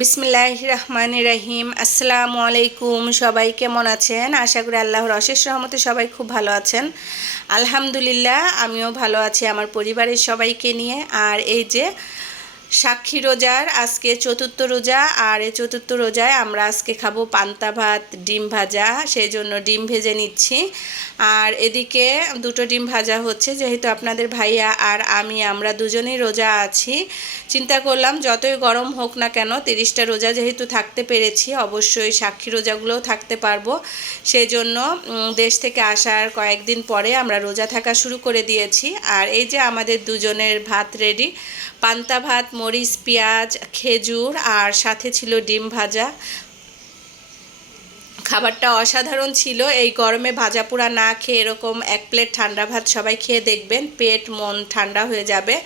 বিসমিল্লাহ রহমান রাহিম। আসসালামু আলাইকুম। সবাই কেমন আছেন? আশা করি আল্লাহর অশেষ রহমতে সবাই খুব ভালো আছেন। আলহামদুলিল্লাহ, আমিও ভালো আছি আমার পরিবারের সবাইকে নিয়ে। আর এই যে সাক্ষী রোজার, আজকে চতুর্থ রোজা, আর এই চতুর্থ রোজায় আমরা আজকে খাব পান্তা ভাত, ডিম ভাজা সেই জন্য ডিম ভেজে নিচ্ছি। আর এদিকে দুটো ডিম ভাজা হচ্ছে, যেহেতু আপনাদের ভাইয়া আর আমি, আমরা দুজনেই রোজা আছি। চিন্তা করলাম, যতই গরম হোক না কেন, তিরিশটা রোজা যেহেতু থাকতে পেরেছি, অবশ্যই সাক্ষী রোজাগুলোও থাকতে পারব। সেই জন্য দেশ থেকে আসার কয়েকদিন পরে আমরা রোজা থাকা শুরু করে দিয়েছি। আর এই যে আমাদের দুজনের ভাত রেডি, পান্তা ভাত মরিচ, পেঁয়াজ, খেজুর আর সাথে ছিল ডিম ভাজা। খাবারটা অসাধারণ ছিল। এই গরমে ভাজা পোড়া না খেয়ে এরকম এক প্লেট ঠান্ডা ভাত সবাই খেয়ে দেখবেন, পেট, মন ঠান্ডা হয়ে যাবে।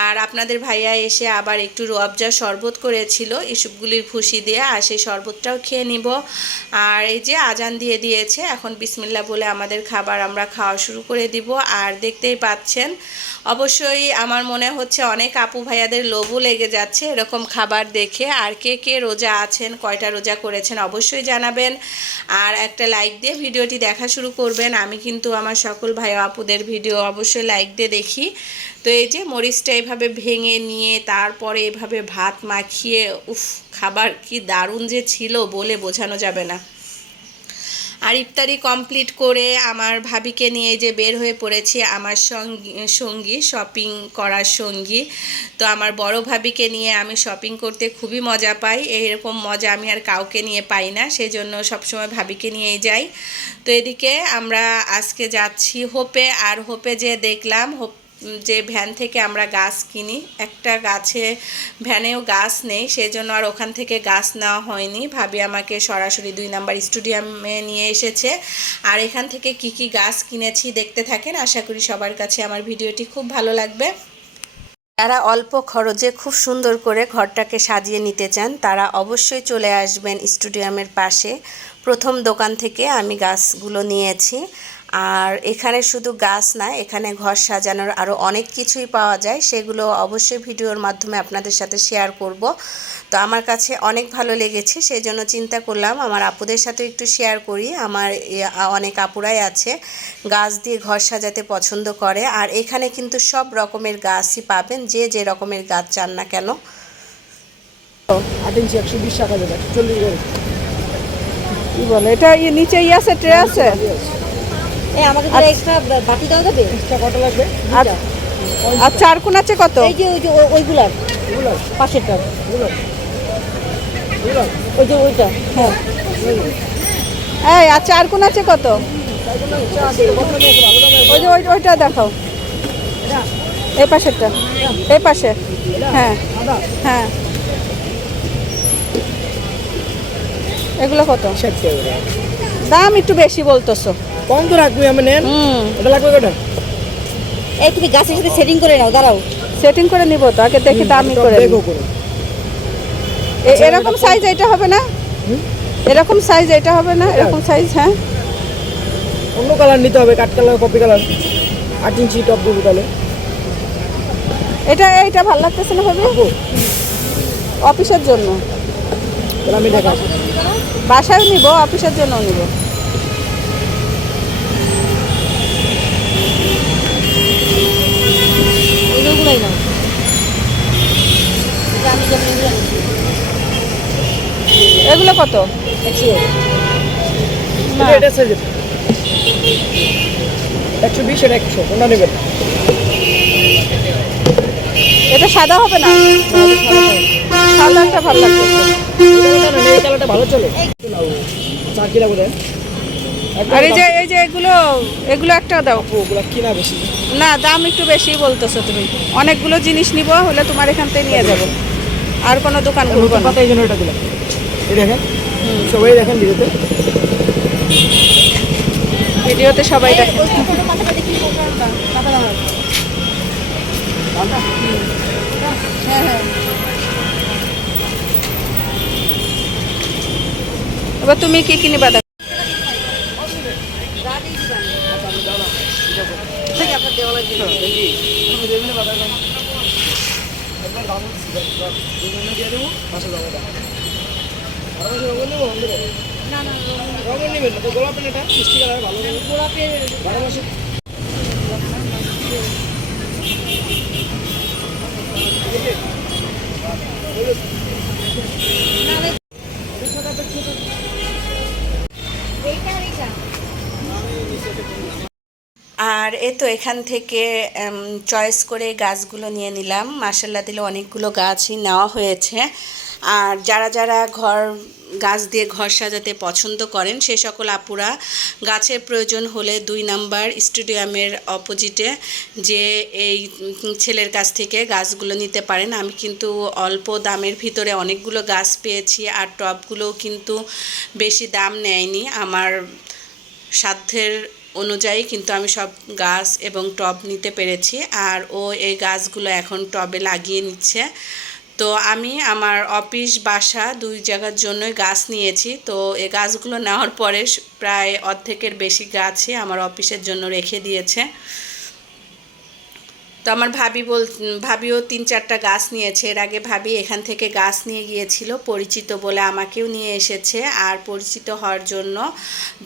আর আপনাদের ভাইয়া এসে আবার একটু রোয়াবজা শরবত করেছিল এসবগুলির খুশি দিয়ে, আর সেই শরবতটাও খেয়ে নিব। আর এই যে আজান দিয়ে দিয়েছে, এখন বিসমিল্লা বলে আমাদের খাবার আমরা খাওয়া শুরু করে দিব। আর দেখতেই পাচ্ছেন অবশ্যই আমার মনে হচ্ছে অনেক আপু ভাইয়াদের লোভও লেগে যাচ্ছে এরকম খাবার দেখে। আর কে কে রোজা আছেন, কয়টা রোজা করেছেন অবশ্যই জানাবেন। আর একটা লাইক দিয়ে ভিডিওটি দেখা শুরু করবেন। আমি কিন্তু আমার সকল ভাই আপুদের ভিডিও অবশ্যই লাইক দিয়ে দেখি। তো এই যে মরিচটা এভাবে ভেঙে নিয়ে তারপরে এভাবে ভাত মাখিয়ে, উফ, খাবার কি দারুণ যে ছিল বলে বোঝানো যাবে না। আর ইফতারি কমপ্লিট করে আমার ভাবিকে নিয়ে যে বের হয়ে পড়েছি আমার সঙ্গী শপিং করার সঙ্গী। তো আমার বড় ভাবিকে নিয়ে আমি শপিং করতে খুবই মজা পাই। এইরকম মজা আমি আর কাউকে নিয়ে পাই না সেই জন্য সবসময় ভাবিকে নিয়েই যাই। তো এদিকে আমরা আজকে যাচ্ছি হোপে আর হোপে যে দেখলাম হোপ যে ভ্যান থেকে আমরা গাছ কিনি, একটা গাছে, ভ্যানেও গাছ নেই সেই জন্য আর ওখান থেকে গাছ নেওয়া হয়নি। ভাবি আমাকে সরাসরি দুই নাম্বার স্টুডিয়ামে নিয়ে এসেছে। আর এখান থেকে কি কি গাছ কিনেছি দেখতে থাকেন, আশা করি সবার কাছে আমার ভিডিওটি খুব ভালো লাগবে। যারা অল্প খরচে খুব সুন্দর করে ঘরটাকে সাজিয়ে নিতে চান, তারা অবশ্যই চলে আসবেন স্টুডিয়ামের পাশে। প্রথম দোকান থেকে আমি গাছগুলো নিয়েছি। আর এখানে শুধু গাছ না, এখানে ঘর সাজানোর আরও অনেক কিছুই পাওয়া যায়। সেগুলো অবশ্যই ভিডিওর মাধ্যমে আপনাদের সাথে শেয়ার করব। তো আমার কাছে অনেক ভালো লেগেছে সেই জন্য চিন্তা করলাম আমার আপুদের সাথে একটু শেয়ার করি। আমার অনেক আপুরাই আছে, গাছ দিয়ে ঘর সাজাতে পছন্দ করে। আর এখানে কিন্তু সব রকমের গাছই পাবেন, যে যে রকমের গাছ চান না কেন। বলে? এটা ইয়ে নিচে ই আছে, ট্রে আছে? আমাকে তো এক্সট্রা বাটি দাও দেবে? এক্সট্রা কত লাগবে? আর আর কোন আছে কত? এই যে ওই যে ওই- ওইগুলার পাশেরটা। ওই যে ওইটা। হ্যাঁ। এই আর চার কোন আছে কত? ওই যে ওইটা দেখাও। এই পাশেরটা। এই পাশে। হ্যাঁ। হ্যাঁ। এগুলো কত? ষাট টাকা। দাম একটু বেশি বলতেছো। কম তো রাখবি আমি নেন। এটা লাগবে কটা? এই তুমি গাছের সাথে সেটিং করে নাও দাঁড়াও। সেটিং করে নিব তো আগে দেখি দামি করে। এ- এরকম সাইজ এটা হবে না? এরকম সাইজ এটা হবে না? এরকম সাইজ হ্যাঁ? অন্য কালার নিতে হবে কাঠ কালার কপি কালার আট ইঞ্চি টপ দেবো তাহলে। এটা এইটা ভালো লাগতেছে না হবে অফিসের জন্য। তাহলে আমি দেখা বাসায় নিব অফিসের জন্য নিব। এগুলো কত? একশো বিশ। এটা একশো কোনটা নেবেন। এটা সাদা হবে না? সাদাটা ভালো এই কালারটা কালারটা ভালো চলে। কিনা বলে আর এই যে এই যে এগুলো এগুলো একটা দাও। ওগুলো কিনা বেশি? না দাম একটু বেশি বলতেছো তুমি। অনেকগুলো জিনিস নিব হলে তোমার এখান থেকে নিয়ে যাব। আর কোনো দোকান না। এই জন্য এটা দিলাম। এই দেখেন সবাই দেখেন ভিডিওতে। ভিডিওতে সবাই দেখে ওই ছোট পাতাটা দেখি কোনটা পাতা দাও। হ্যাঁ হ্যাঁ। না রঙন নেবেন না। তো গোলাপের এটা মিষ্টি কালার ভালো। গোলাপের বারো আর এ তো এখান থেকে চয়েস করে গাছগুলো নিয়ে নিলাম। মার্শাল্লাহ দিলে অনেকগুলো গাছই নেওয়া হয়েছে। আর যারা যারা ঘর, গাছ দিয়ে ঘর সাজাতে পছন্দ করেন, সে সকল আপুরা গাছের প্রয়োজন হলে দুই নাম্বার স্টেডিয়ামের অপোজিটে যে এই ছেলের কাছ থেকে গাছগুলো নিতে পারেন। আমি কিন্তু অল্প দামের ভিতরে অনেকগুলো গাছ পেয়েছি আর টবগুলোও কিন্তু বেশি দাম নেয়নি। আমার সাধ্যের অনুযায়ী কিন্তু আমি সব গাছ এবং টব নিতে পেরেছি আর ও এই গাছগুলো এখন টবে লাগিয়ে নিচ্ছে। তো আমি আমার অফিস বাসা দুই জায়গার জন্যই গাছ নিয়েছি। তো এই গাছগুলো নেওয়ার পরে প্রায় অর্ধেকের বেশি গাছই আমার অফিসের জন্য রেখে দিয়েছে। তো আমার ভাবি বল, ভাবিও তিন চারটা গাছ নিয়েছে। এর আগে ভাবি এখান থেকে গাছ নিয়ে গিয়েছিল, পরিচিত বলে আমাকেও নিয়ে এসেছে। আর পরিচিত হওয়ার জন্য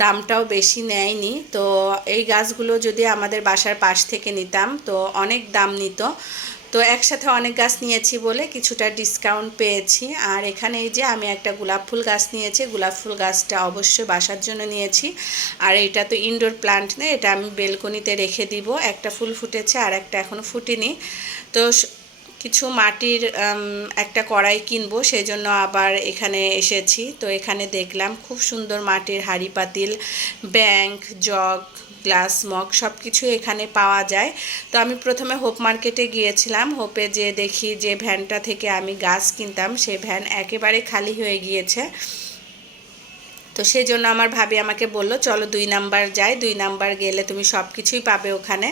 দামটাও বেশি নেয়নি। তো এই গাছগুলো যদি আমাদের বাসার পাশ থেকে নিতাম, তো অনেক দাম নিত। তো একসাথে অনেক গাছ নিয়েছি বলে কিছুটা ডিসকাউন্ট পেয়েছি। আর এখানে এই যে আমি একটা গোলাপ ফুল গাছ নিয়েছি, গোলাপ ফুল গাছটা অবশ্যই বাসার জন্য নিয়েছি। আর এটা তো ইনডোর প্লান্ট না, এটা আমি বেলকনিতে রেখে দিব। একটা ফুল ফুটেছে আর একটা এখনও ফুটেনি। তো কিছু মাটির একটা কড়াই কিনবো সেই জন্য আবার এখানে এসেছি। তো এখানে দেখলাম খুব সুন্দর মাটির হাড়ি পাতিল, ব্যাংক, জগ গ্লাস মগ সব কিছু এখানে পাওয়া যায়। তো আমি প্রথমে হোপ মার্কেটে গিয়েছিলাম। হোপে যে দেখি যে ভ্যানটা থেকে আমি গাছ কিনতাম সেই ভ্যান একেবারে খালি হয়ে গিয়েছে। তো সেই জন্য আমার ভাবি আমাকে বলল, চলো দুই নাম্বার যাই, দুই নাম্বার গেলে তুমি সব কিছুই পাবে ওখানে।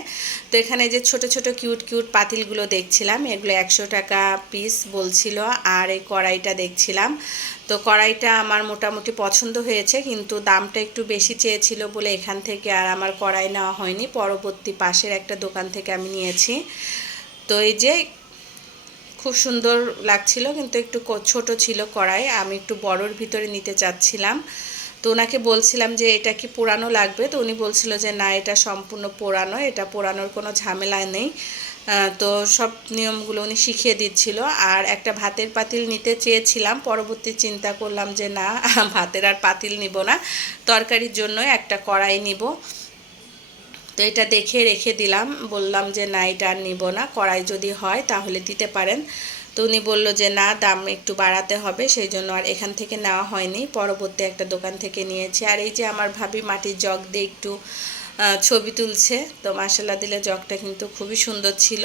তো এখানে যে ছোট ছোট, কিউট কিউট পাতিলগুলো দেখছিলাম, এগুলো একশো টাকা পিস বলছিল, আর এই কড়াইটা দেখছিলাম। তো কড়াইটা আমার মোটামুটি পছন্দ হয়েছে, কিন্তু দামটা একটু বেশি চেয়েছিল বলে এখান থেকে আর আমার কড়াই নেওয়া হয়নি। পরবর্তী পাশের একটা দোকান থেকে আমি নিয়েছি। তো এই যে খুব সুন্দর লাগছিল, কিন্তু একটু ছোট ছিল কড়াই, আমি একটু বড়র ভিতরে নিতে চাচ্ছিলাম। তো ওনাকে বলছিলাম যে, এটা কি পোড়ানো লাগবে? তো উনি বলছিল যে, না, এটা সম্পূর্ণ পোড়ানো এটা পোড়ানোর কোনো ঝামেলা নেই। তো সব নিয়মগুলো উনি শিখিয়ে দিচ্ছিল। আর একটা ভাতের পাতিল নিতে চেয়েছিলাম, পরবর্তী চিন্তা করলাম যে, না, ভাতের আর পাতিল নিব না, তরকারির জন্য একটা কড়াই নিব। তো এটা দেখে রেখে দিলাম, বললাম যে, না, এটা আর নিব না, কড়াই যদি হয় তাহলে দিতে পারেন। তো উনি বলল যে, না, দাম একটু বাড়াতে হবে সেই জন্য আর এখান থেকে নেওয়া হয়নি। পরবর্তী একটা দোকান থেকে নিয়েছি। আর এই যে আমার ভাবি মাটির জগ দিয়ে একটু ছবি তুলছে, তো মাসাল্লা দিলে জগটা কিন্তু খুবই সুন্দর ছিল।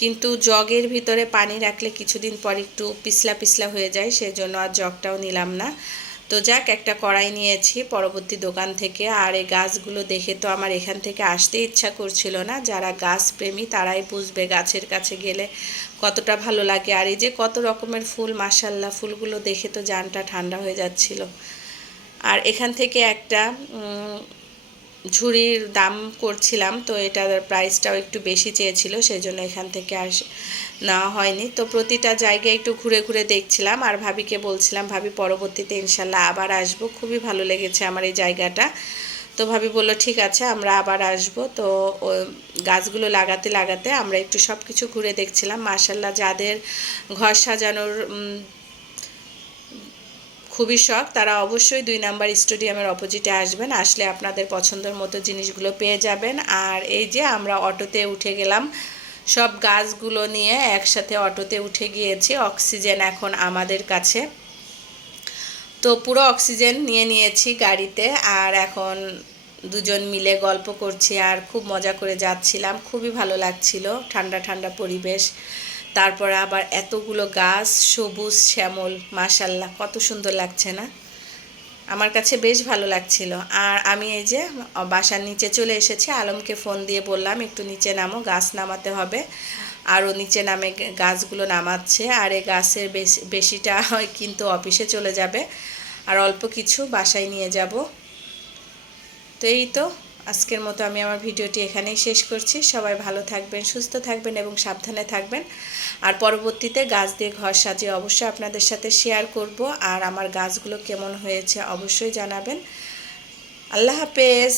কিন্তু জগের ভিতরে পানি রাখলে কিছুদিন পর একটু পিছলা পিছলা হয়ে যায় সেই জন্য আর জগটাও নিলাম না। তো যাক, একটা কড়াই নিয়েছি পরবর্তী দোকান থেকে। আর এই গাছগুলো দেখে তো আমার এখান থেকে আসতে ইচ্ছা করছিল না। যারা গাছ প্রেমী তারাই বুঝবে গাছের কাছে গেলে কতটা ভালো লাগে। আর এই যে কত রকমের ফুল মাসাল্লাহ ফুলগুলো দেখে তো জানটা ঠান্ডা হয়ে যাচ্ছিল। আর এখান থেকে একটা ঝুড়ির দাম করছিলাম, তো এটার প্রাইসটাও একটু বেশি চেয়েছিল সেই জন্য এখান থেকে আস নেওয়া হয়নি। তো প্রতিটা জায়গায় একটু ঘুরে ঘুরে দেখছিলাম, আর ভাবিকে বলছিলাম, ভাবি, পরবর্তীতে ইনশাল্লাহ আবার আসব, খুবই ভালো লেগেছে আমার এই জায়গাটা। তো ভাবি বলল, ঠিক আছে, আমরা আবার আসব। তো গাছগুলো লাগাতে লাগাতে আমরা একটু সব কিছু ঘুরে দেখছিলাম। মার্শাল্লাহ যাদের ঘর সাজানোর খুবই শখ। তারা অবশ্যই দুই নাম্বার স্টেডিয়ামের অপোজিটে আসবেন, আসলে আপনাদের পছন্দের মতো জিনিসগুলো পেয়ে যাবেন। আর এই যে আমরা অটোতে উঠে গেলাম, সব গাছগুলো নিয়ে একসাথে অটোতে উঠে গিয়েছি, অক্সিজেন এখন আমাদের কাছে। তো পুরো অক্সিজেন নিয়ে নিয়েছি গাড়িতে, আর এখন দুজন মিলে গল্প করছি, আর খুব মজা করে যাচ্ছিলাম। খুবই ভালো লাগছিল, ঠান্ডা ঠান্ডা পরিবেশ। তারপর আবার এতগুলো গাছ, সবুজ শ্যামল, মাশাল্লাহ, কত সুন্দর লাগছে না? আমার কাছে বেশ ভালো লাগছিল। আর আমি এই যে, বাসার নিচে চলে এসেছি, আলমকে ফোন দিয়ে বললাম, একটু নিচে নামো, গাছ নামাতে হবে। আরও নিচে নামে গাছগুলো নামাচ্ছে, আর এই গাছের বেশি, বেশিটা কিন্তু অফিসে চলে যাবে। আর অল্প কিছু বাসায় নিয়ে যাব। তো এই তো আজকের মতো আমি আমার ভিডিওটি এখানেই শেষ করছি। সবাই ভালো থাকবেন, সুস্থ থাকবেন এবং সাবধানে থাকবেন। আর পরবর্তীতে গাছ দিয়ে ঘর সাজিয়ে অবশ্যই আপনাদের সাথে শেয়ার করব। আর আমার গাছগুলো কেমন হয়েছে অবশ্যই জানাবেন। আল্লাহ হাফেজ।